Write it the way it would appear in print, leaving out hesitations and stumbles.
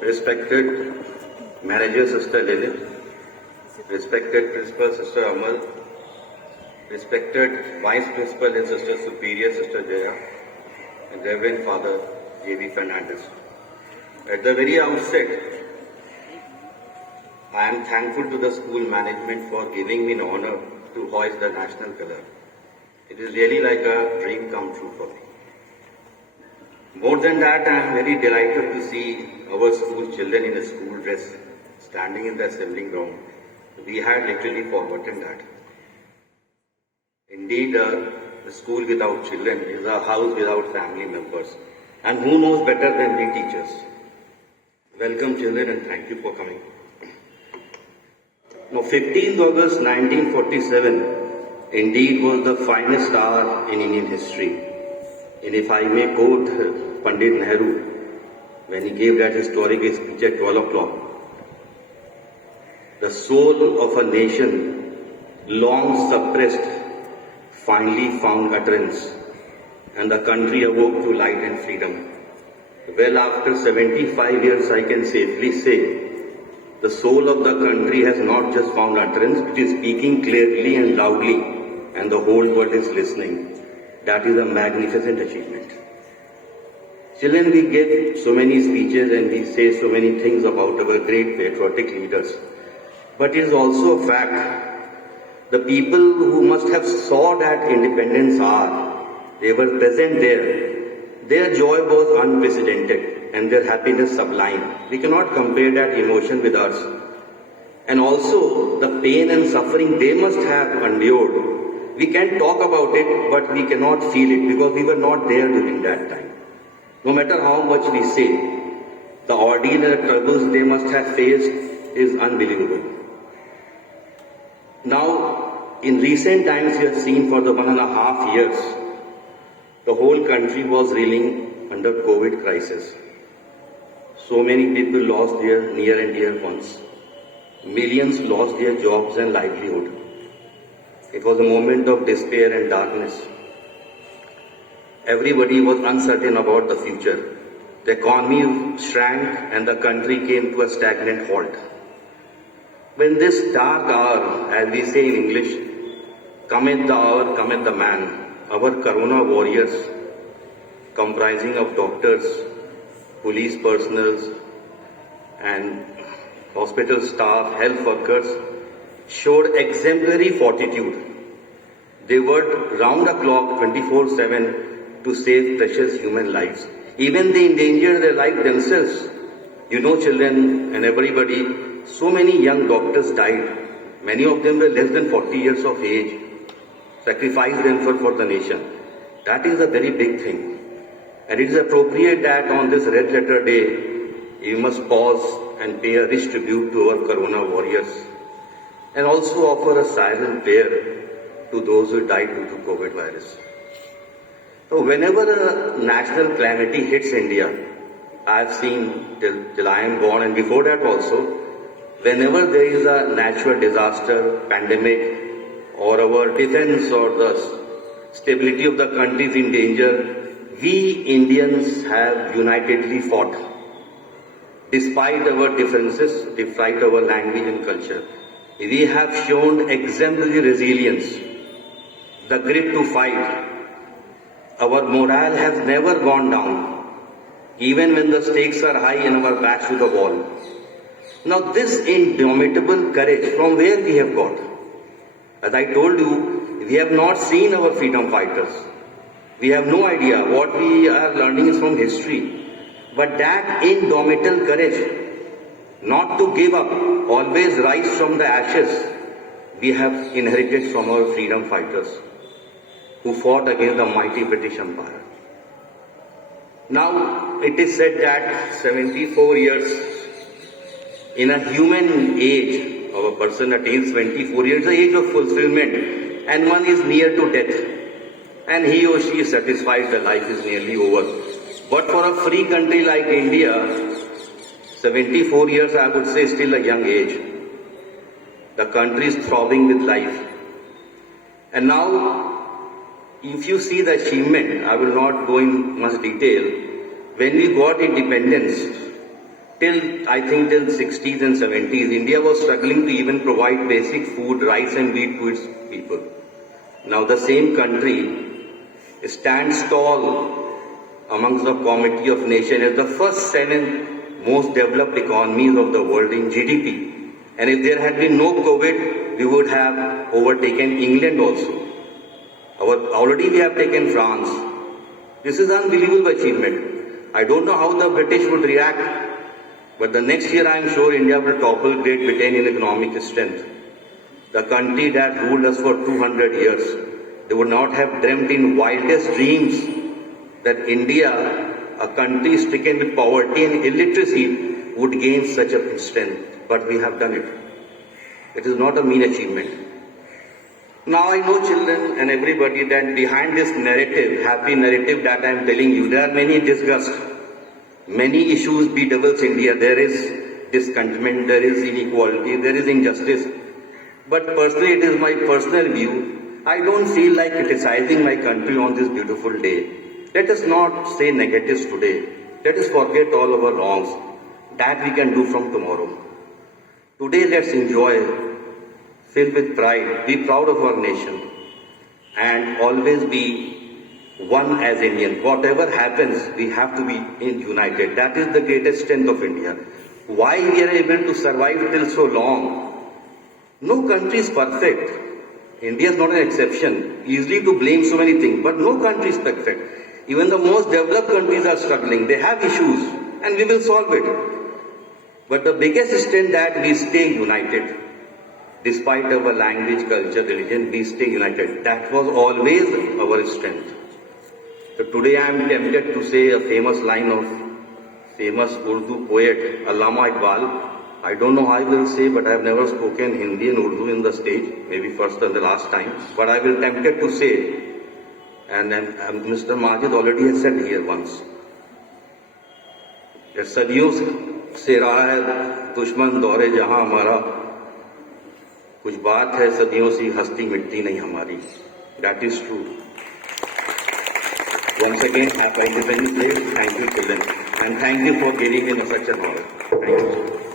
Respected Manager Sister Lilith, respected Principal Sister Amal, respected Vice Principal and Sister Superior Sister Jaya, and Reverend Father J.B. Fernandez. At the very outset, I am thankful to the school management for giving me an honor to hoist the national colour. It is really like a dream come true for me. More than that, I am very delighted to see our school children in a school dress standing in the assembly ground. We had literally forgotten that. Indeed, the school without children is a house without family members. And who knows better than we teachers? Welcome children and thank you for coming. Now, 15th August 1947 indeed was the finest hour in Indian history. And if I may quote Pandit Nehru, when he gave that historic speech at 12 o'clock, the soul of a nation, long suppressed, finally found utterance, and the country awoke to light and freedom. Well, after 75 years, I can safely say, the soul of the country has not just found utterance, it is speaking clearly and loudly, and the whole world is listening. That is a magnificent achievement. Children, we give so many speeches and we say so many things about our great patriotic leaders. But it is also a fact, the people who must have saw that independence hour, they were present there. Their joy was unprecedented and their happiness sublime. We cannot compare that emotion with ours. And also the pain and suffering they must have endured. We can talk about it, but we cannot feel it because we were not there during that time. No matter how much we say, the ordeal and the troubles they must have faced is unbelievable. Now, in recent times, we have seen for the 1.5 years, the whole country was reeling under COVID crisis. So many people lost their near and dear ones. Millions lost their jobs and livelihood. It was a moment of despair and darkness. Everybody was uncertain about the future. The economy shrank and the country came to a stagnant halt. When this dark hour, as we say in English, cometh the hour, cometh the man, our Corona warriors, comprising of doctors, police personnel, and hospital staff, health workers, showed exemplary fortitude. They worked round the clock 24/7 to save precious human lives. Even they endangered their life themselves. You know, children and everybody, so many young doctors died. Many of them were less than 40 years of age. Sacrificed themselves for the nation. That is a very big thing. And it is appropriate that on this red letter day, we must pause and pay a rich tribute to our Corona warriors. And also offer a silent prayer to those who died due to COVID virus. So whenever a national calamity hits India, I've seen till I am born and before that also, whenever there is a natural disaster, pandemic, or our defense or the stability of the country is in danger, we Indians have unitedly fought. Despite our differences, despite our language and culture, we have shown exemplary resilience, the grit to fight. Our morale has never gone down, even when the stakes are high and our backs to the wall. Now this indomitable courage, from where we have got? As I told you, we have not seen our freedom fighters. We have no idea. What we are learning is from history. But that indomitable courage, not to give up, always rise from the ashes, we have inherited from our freedom fighters who fought against the mighty British Empire. Now, it is said that 74 years in a human age of a person attains 24 years, the age of fulfillment, and one is near to death, and he or she is satisfied that life is nearly over. But for a free country like India, 74 years, I would say, still a young age. The country is throbbing with life. And now, if you see the achievement, I will not go in much detail. When we got independence, till 60s and 70s, India was struggling to even provide basic food, rice and wheat to its people. Now the same country stands tall amongst the Committee of Nations as the first 7 most developed economies of the world in GDP. And if there had been no COVID, we would have overtaken England also. Already we have taken France. This is an unbelievable achievement. I don't know how the British would react, but the next year I am sure India will topple Great Britain in economic strength. The country that ruled us for 200 years, they would not have dreamt in wildest dreams that India, a country stricken with poverty and illiteracy, would gain such a strength. But we have done it. It is not a mean achievement. Now I know, children and everybody, that behind this narrative, happy narrative that I am telling you, there are many disgust, many issues bedevils India. There is discontentment, there is inequality, there is injustice. But personally, it is my personal view, I don't feel like criticizing my country on this beautiful day. Let us not say negatives today. Let us forget all our wrongs. That we can do from tomorrow. Today let's enjoy, filled with pride, be proud of our nation, and always be one as Indian. Whatever happens, we have to be united. That is the greatest strength of India. Why we are able to survive till so long? No country is perfect. India is not an exception. Easily to blame so many things, but no country is perfect. Even the most developed countries are struggling. They have issues, and we will solve it. But the biggest strength that we stay united. Despite our language, culture, religion, we stay united. That was always our strength. So today I am tempted to say a famous line of famous Urdu poet Allama Iqbal. I don't know how I will say, but I have never spoken Hindi and Urdu in the stage, maybe first and the last time. But I will tempted to say, and Mr. Majid already has said here once, that सदियों से रहा है दुश्मन दौरे जहां हमारा, कुछ बात है सदियों से हस्ती मिटती नहीं हमारी. That is true. Once again, happy Independence Day. Thank you, children, and thank you for giving me such an honor. Thank you.